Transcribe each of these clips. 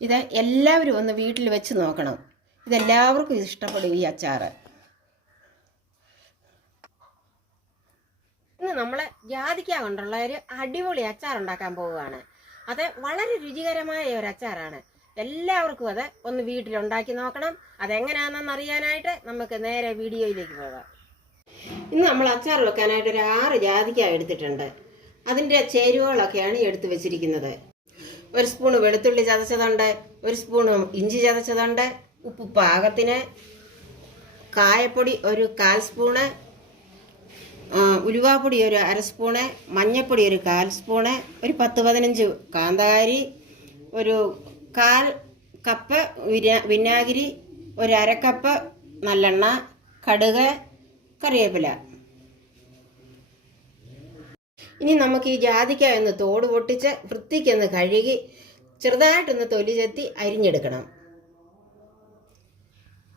ഇത് എല്ലാവരും ഒന്ന് വീട്ടിൽ വെച്ച് നോക്കണം. ഇതെല്ലാവർക്കും ഇഷ്ടപ്പെടും ഈ അച്ചാർ. ഇന്ന് നമ്മൾ ജാതിക്ക കൊണ്ടുള്ള ഒരു അടിപൊളി അച്ചാർ ഉണ്ടാക്കാൻ പോവുകയാണ്. അത് വളരെ രുചികരമായ ഒരു അച്ചാറാണ്. എല്ലാവർക്കും അത് ഒന്ന് വീട്ടിലുണ്ടാക്കി നോക്കണം. അതെങ്ങനെയാണെന്ന് അറിയാനായിട്ട് നമുക്ക് നേരെ വീഡിയോയിലേക്ക് പോകാം. ഇന്ന് നമ്മൾ അച്ചാർ വെക്കാനായിട്ട് ഒരു 6 ജാതിക്ക എടുത്തിട്ടുണ്ട്. അതിൻ്റെ ചേരുവകളൊക്കെയാണ് എടുത്തു വെച്ചിരിക്കുന്നത്. 1 സ്പൂണ് വെളുത്തുള്ളി ചതച്ചതുണ്ട്, 1 സ്പൂണ് ഇഞ്ചി ചതച്ചതുണ്ട്, ഉപ്പ് പാകത്തിന്, കായപ്പൊടി ഒരു 1/4 സ്പൂണ്, ഉലുവാപ്പൊടി ഒരു 1/2 സ്പൂണ്, മഞ്ഞൾപ്പൊടി ഒരു 1/4 സ്പൂണ്, ഒരു 10-15 കാന്താരി, ഒരു 1/4 കപ്പ് വിനാഗിരി, ഒരു 1/2 കപ്പ് നല്ലെണ്ണ, കടുക്, കറിവേപ്പില. ഇനി നമുക്ക് ഈ ജാതിക്ക ഒന്ന് തോട് പൊട്ടിച്ച് വൃത്തിക്കൊന്ന് കഴുകി ചെറുതായിട്ടൊന്ന് തൊലി ചെത്തി അരിഞ്ഞെടുക്കണം.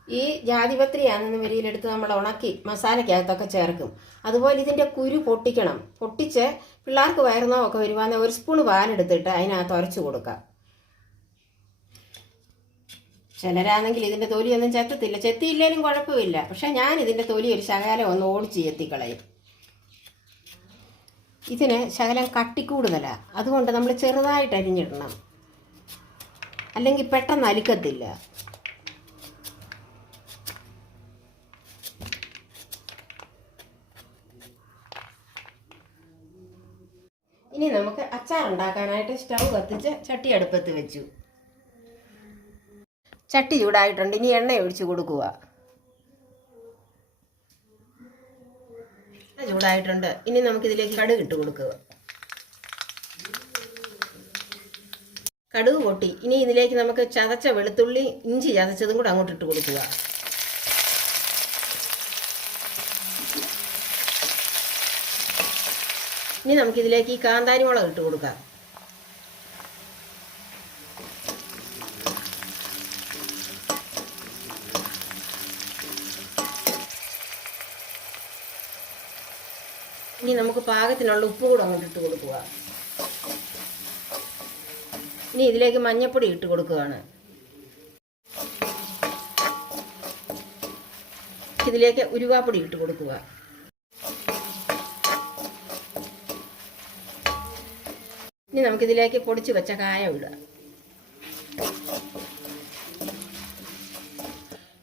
ഈ ജാതിപത്രിയാണെന്ന് വരിയിലെടുത്ത് നമ്മൾ ഉണക്കി മസാലയ്ക്കകത്തൊക്കെ ചേർക്കും. അതുപോലെ ഇതിൻ്റെ കുരു പൊട്ടിക്കണം. പൊട്ടിച്ച് പിള്ളേർക്ക് വയറുന്നതൊക്കെ വരുവാണെങ്കിൽ 1 സ്പൂൺ പാലെടുത്തിട്ട് അതിനകത്ത് ഉരച്ചു കൊടുക്കാം. ചിലരാണെങ്കിൽ ഇതിൻ്റെ തൊലിയൊന്നും ചെത്തത്തില്ല. ചെത്തിയില്ലേലും കുഴപ്പമില്ല. പക്ഷെ ഞാൻ ഇതിൻ്റെ തൊലി ഒരു ശകലം ഒന്ന് ഓടിച്ച് ചെത്തിക്കളയും. ഇതിന് ശകലം കട്ടിക്കൂടുതലാണ്. അതുകൊണ്ട് നമ്മൾ ചെറുതായിട്ട് അരിഞ്ഞിടണം, അല്ലെങ്കിൽ പെട്ടെന്ന് അലിക്കത്തില്ല. ഇനി നമുക്ക് അച്ചാർ ഉണ്ടാക്കാനായിട്ട് സ്റ്റൗ കത്തിച്ച് ചട്ടി അടുപ്പത്ത് വെച്ചു. ചട്ടി ചൂടായിട്ടുണ്ട്. ഇനി എണ്ണ ഒഴിച്ച് കൊടുക്കുക. ചൂടായിട്ടുണ്ട്. ഇനി നമുക്കിതിലേക്ക് കടുക് ഇട്ട് കൊടുക്കുക. കടുക് പൊട്ടി. ഇനി ഇതിലേക്ക് നമുക്ക് ചതച്ച വെളുത്തുള്ളി ഇഞ്ചി ചതച്ചതും കൂടെ അങ്ങോട്ട് ഇട്ട് കൊടുക്കുക. ഇനി നമുക്കിതിലേക്ക് ഈ കാന്താരി മുളക് ഇട്ട് കൊടുക്കാം. ഇനി നമുക്ക് പാകത്തിനുള്ള ഉപ്പ് കൂടെ അങ്ങോട്ട് ഇട്ട് കൊടുക്കുക. ഇനി ഇതിലേക്ക് മഞ്ഞൾപ്പൊടി ഇട്ട് കൊടുക്കുകയാണ്. ഇതിലേക്ക് ഉലുവാപ്പൊടി ഇട്ട് കൊടുക്കുക. ഇനി നമുക്കിതിലേക്ക് പൊടിച്ച് വെച്ച കായം ഇടുക.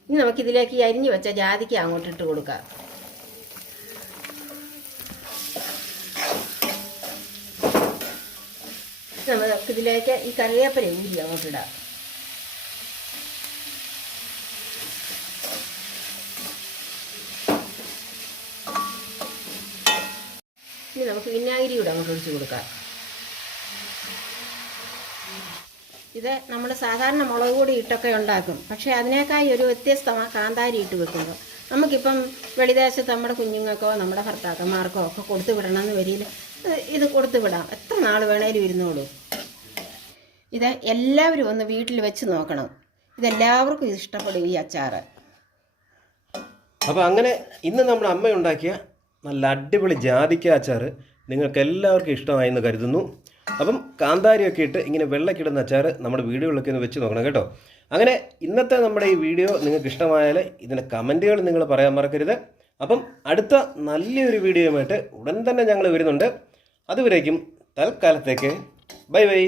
ഇനി നമുക്കിതിലേക്ക് ഈ അരിഞ്ഞു വെച്ച ജാതിക്ക അങ്ങോട്ട് ഇട്ട് കൊടുക്കാം. നമുക്കിതിലേക്ക് ഈ കറിവേപ്പില ഊരി അങ്ങോട്ടിടാം. ഇനി നമുക്ക് വിനാഗിരി കൂടെ അങ്ങോട്ട് ഒഴിച്ച് കൊടുക്കാം. ഇത് നമ്മൾ സാധാരണ മുളക് പൊടി ഇട്ടൊക്കെ ഉണ്ടാക്കും. പക്ഷേ അതിനേക്കായി ഒരു വ്യത്യസ്തമാണ് കാന്താരി ഇട്ട് വെക്കുന്നത്. നമുക്കിപ്പം വെളിദേശത്ത് നമ്മുടെ കുഞ്ഞുങ്ങൾക്കോ നമ്മുടെ ഭർത്താക്കന്മാർക്കോ ഒക്കെ കൊടുത്തു വിടണമെന്ന് വരിയിൽ ഇത് കൊടുത്തു വിടാം. എത്ര നാൾ വേണേലും ഇരുന്നോളൂ. ഇത് എല്ലാവരും ഒന്ന് വീട്ടിൽ വെച്ച് നോക്കണം. ഇതെല്ലാവർക്കും ഇഷ്ടപ്പെടും ഈ അച്ചാർ. അപ്പോൾ അങ്ങനെ ഇന്ന് നമ്മുടെ അമ്മ ഉണ്ടാക്കിയ നല്ല അടിപൊളി ജാതിക്ക അച്ചാർ നിങ്ങൾക്ക് എല്ലാവർക്കും ഇഷ്ടമായി എന്ന് കരുതുന്നു. അപ്പം കാന്താരിയൊക്കെ ഇട്ട് ഇങ്ങനെ വെള്ളക്കിടുന്ന അച്ചാർ നമ്മുടെ വീഡിയോകളിലൊക്കെ ഒന്ന് വെച്ച് നോക്കണം കേട്ടോ. അങ്ങനെ ഇന്നത്തെ നമ്മുടെ ഈ വീഡിയോ നിങ്ങൾക്ക് ഇഷ്ടമായാൽ ഇതിൻ്റെ കമൻറ്റുകൾ നിങ്ങൾ പറയാൻ മറക്കരുത്. അപ്പം അടുത്ത നല്ലൊരു വീഡിയോയുമായിട്ട് ഉടൻ തന്നെ ഞങ്ങൾ വരുന്നുണ്ട്. അതുവരേക്കും തൽക്കാലത്തേക്ക് ബൈ ബൈ.